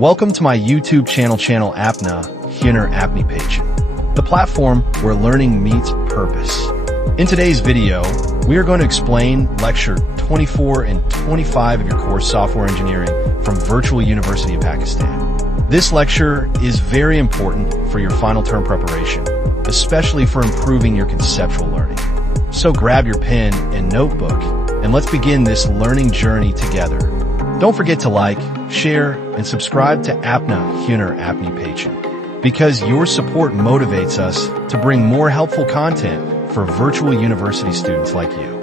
Welcome to my YouTube channel Apna Huner Apni Page, the platform where learning meets purpose. In today's video, we are going to explain Lecture 24 and 25 of your course Software Engineering from Virtual University of Pakistan. This lecture is very important for your final term preparation, especially for improving your conceptual learning. So grab your pen and notebook, and let's begin this learning journey together. Don't forget to like, share, and subscribe to Apna Huner Apni Page, because your support motivates us to bring more helpful content for virtual university students like you.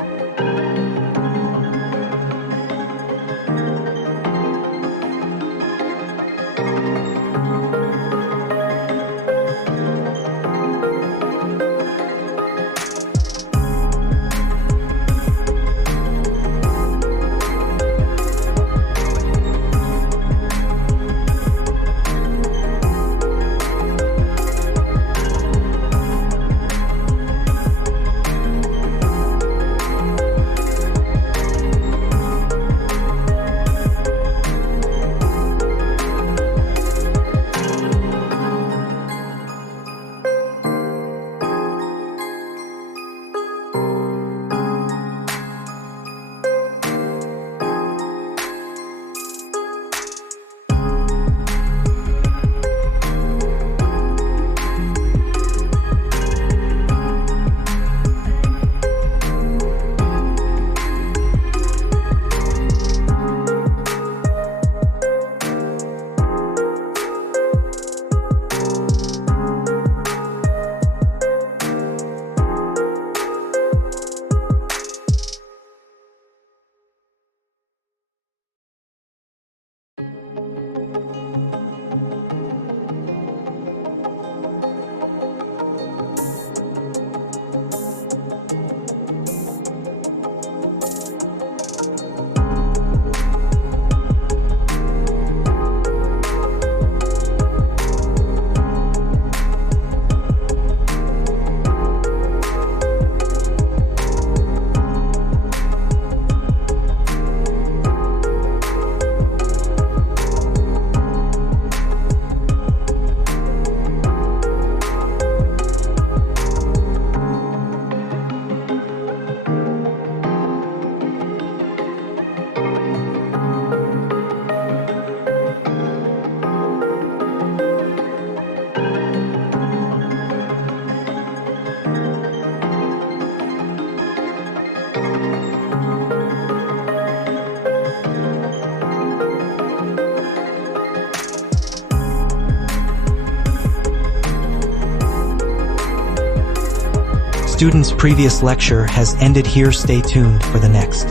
Students' previous lecture has ended here. Stay tuned for the next.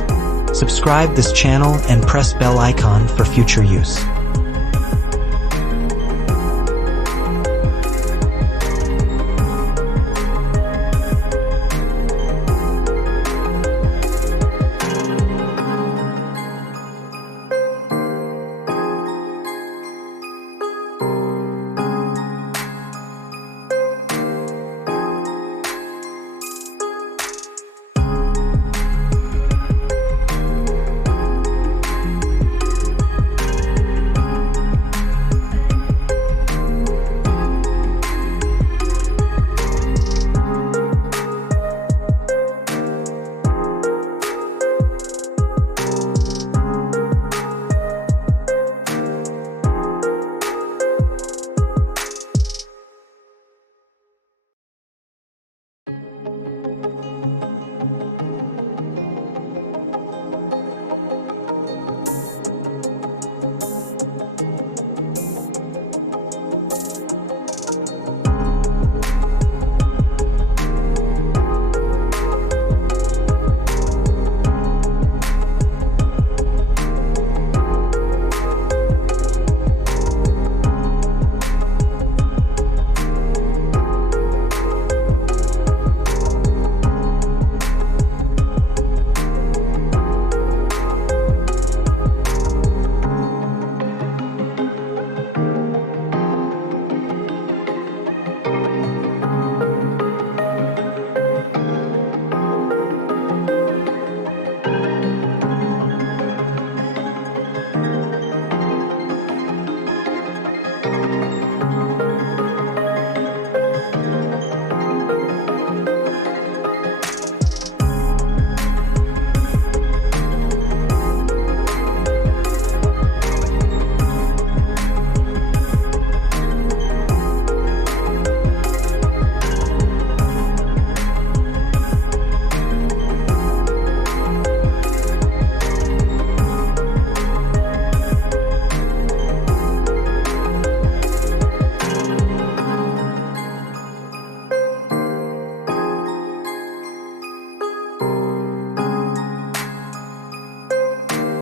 Subscribe this channel and press bell icon for future use.